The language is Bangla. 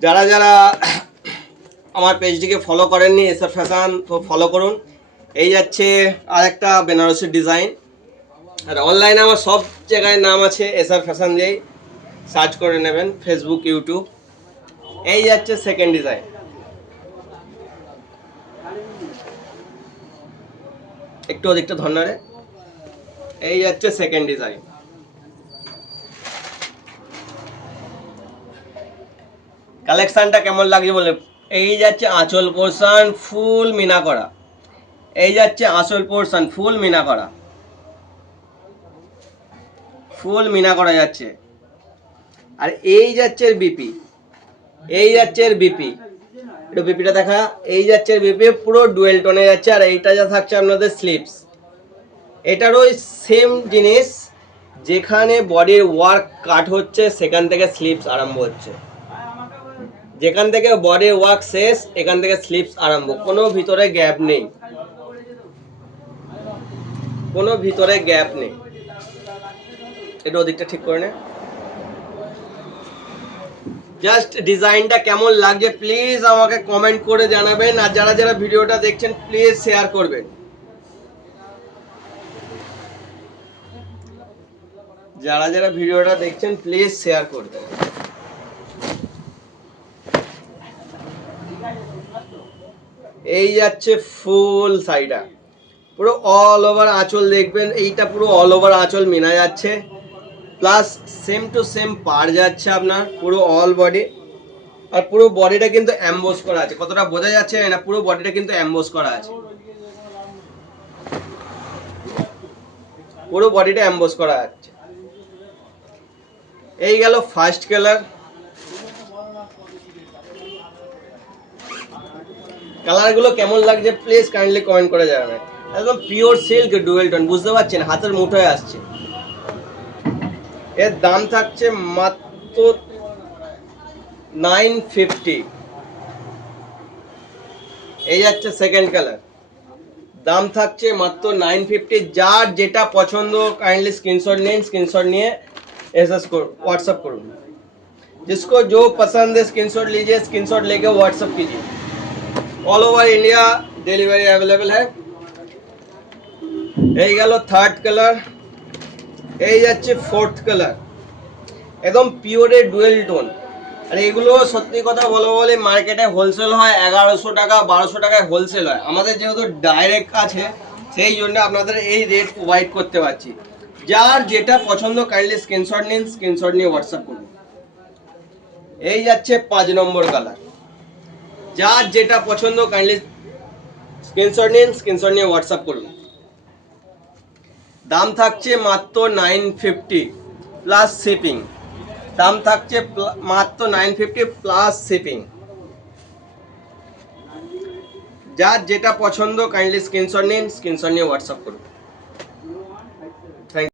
যারা যারা আমার পেজটিকে ফলো করেননি এসআর ফ্যাশন, তো ফলো করুন। এই যাচ্ছে আর একটা বেনারসির ডিজাইন। আর অনলাইনে আমার সব জায়গায় নাম আছে এসআর ফ্যাশন দিয়েই সার্চ করে নেবেন, ফেসবুক, ইউটিউব। এই যাচ্ছে সেকেন্ড ডিজাইন। একটু ওদিকটা ধরনারে। এই যাচ্ছে সেকেন্ড ডিজাইন। কালেকশনটা কেমন লাগছে বলে। এই যাচ্ছে আঁচল পোর্শন ফুল মিনা করা। এই যাচ্ছে আঁচল পোর্শন ফুল মিনা করা, ফুল মিনা করা যাচ্ছে। আর এই যাচ্ছে বিপি, এই যাচ্ছে বিপি, একটু বিপিটা দেখা। এই যাচ্ছে বিপি পুরো ডুয়েল টোনে যাচ্ছে। আর এইটা যা থাকছে আপনাদের স্লিপস, এটারও সেম জিনিস, যেখানে বডির ওয়ার্ক কাট হচ্ছে সেখান থেকে স্লিপস আরম্ভ হচ্ছে। যেখান থেকে বডির ওয়ার্ক শেষ এখান থেকে স্লিপস আরম্ভ, কোনো ভিতরে গ্যাপ নেই, কোনো ভিতরে গ্যাপ নেই। এটা ওদিকটা ঠিক করে নে। জাস্ট ডিজাইনটা কেমন লাগছে প্লিজ আমাকে কমেন্ট করে জানাবেন। আর যারা যারা ভিডিওটা দেখছেন প্লিজ শেয়ার করবেন। যারা যারা ভিডিওটা দেখছেন প্লিজ শেয়ার করবেন। এই যাচ্ছে ফুল সাইডা, পুরো অল ওভার আঁচল দেখবেন। এইটা পুরো অল ওভার আঁচল মিনা যাচ্ছে, প্লাস সেম টু সেম পার যাচ্ছে আপনার পুরো অল বডি। আর পুরো বডিটা কিন্তু এমবোস করা আছে, কতটা বোঝা যাচ্ছে না, পুরো বডিটা কিন্তু এমবোস করা আছে, পুরো বডিটা এমবোস করা আছে। এই গেল ফার্স্ট কালার। কালারগুলো কেমন লাগছে প্লিজ কাইন্ডলি কমেন্ট করে জানাবেন। একদম পিওর সিল্ক ডুয়েল টোন, বুঝতে পারছেন, হাতের মুঠোয় আসছে। এর দাম থাকছে মাত্র 950। এই যাচ্ছে সেকেন্ড কালার, দাম থাকছে মাত্র 950। যার যেটা পছন্দ কাইন্ডলি স্ক্রিনশট নিন, স্ক্রিনশট নিয়ে एसएस को व्हाट्सअप करूँ। जिसको जो पसंद है स्क्रीनशॉट लीजिए, स्क्रीनशॉट लेके व्हाट्सअप कीजिए। All over India delivery available है। এই গেল থার্ড কালার। এই যাচ্ছে ফোর্থ কালার, একদম পিওরের ডুয়েল টোন। আর এগুলো সত্যি কথা বলো বলে মার্কেটে হোলসেল হয় 1100 টাকা 1200 টাকায় হোলসেল হয়। আমাদের যেহেতু ডাইরেক্ট আছে সেই জন্য আপনাদের এই রেট প্রোভাইড করতে পারছি। যার যেটা পছন্দ কাইন্ডলি স্ক্রিনশট নিন, স্ক্রিনশট নিয়ে হোয়াটসঅ্যাপ করুন। এই যাচ্ছে 5 নম্বর কালার। যার যেটা পছন্দ কাইন্ডলি স্ক্রিনশট নিন, স্ক্রিনশট নিয়ে হোয়াটসঅ্যাপ করুন। দাম থাকছে মাত্র 950 প্লাস শিপিং। দাম থাকছে মাত্র 950 প্লাস শিপিং। যার যেটা পছন্দ কাইন্ডলি স্ক্রিনশট নিন, স্ক্রিনশট নিয়ে হোয়াটসঅ্যাপ করুন।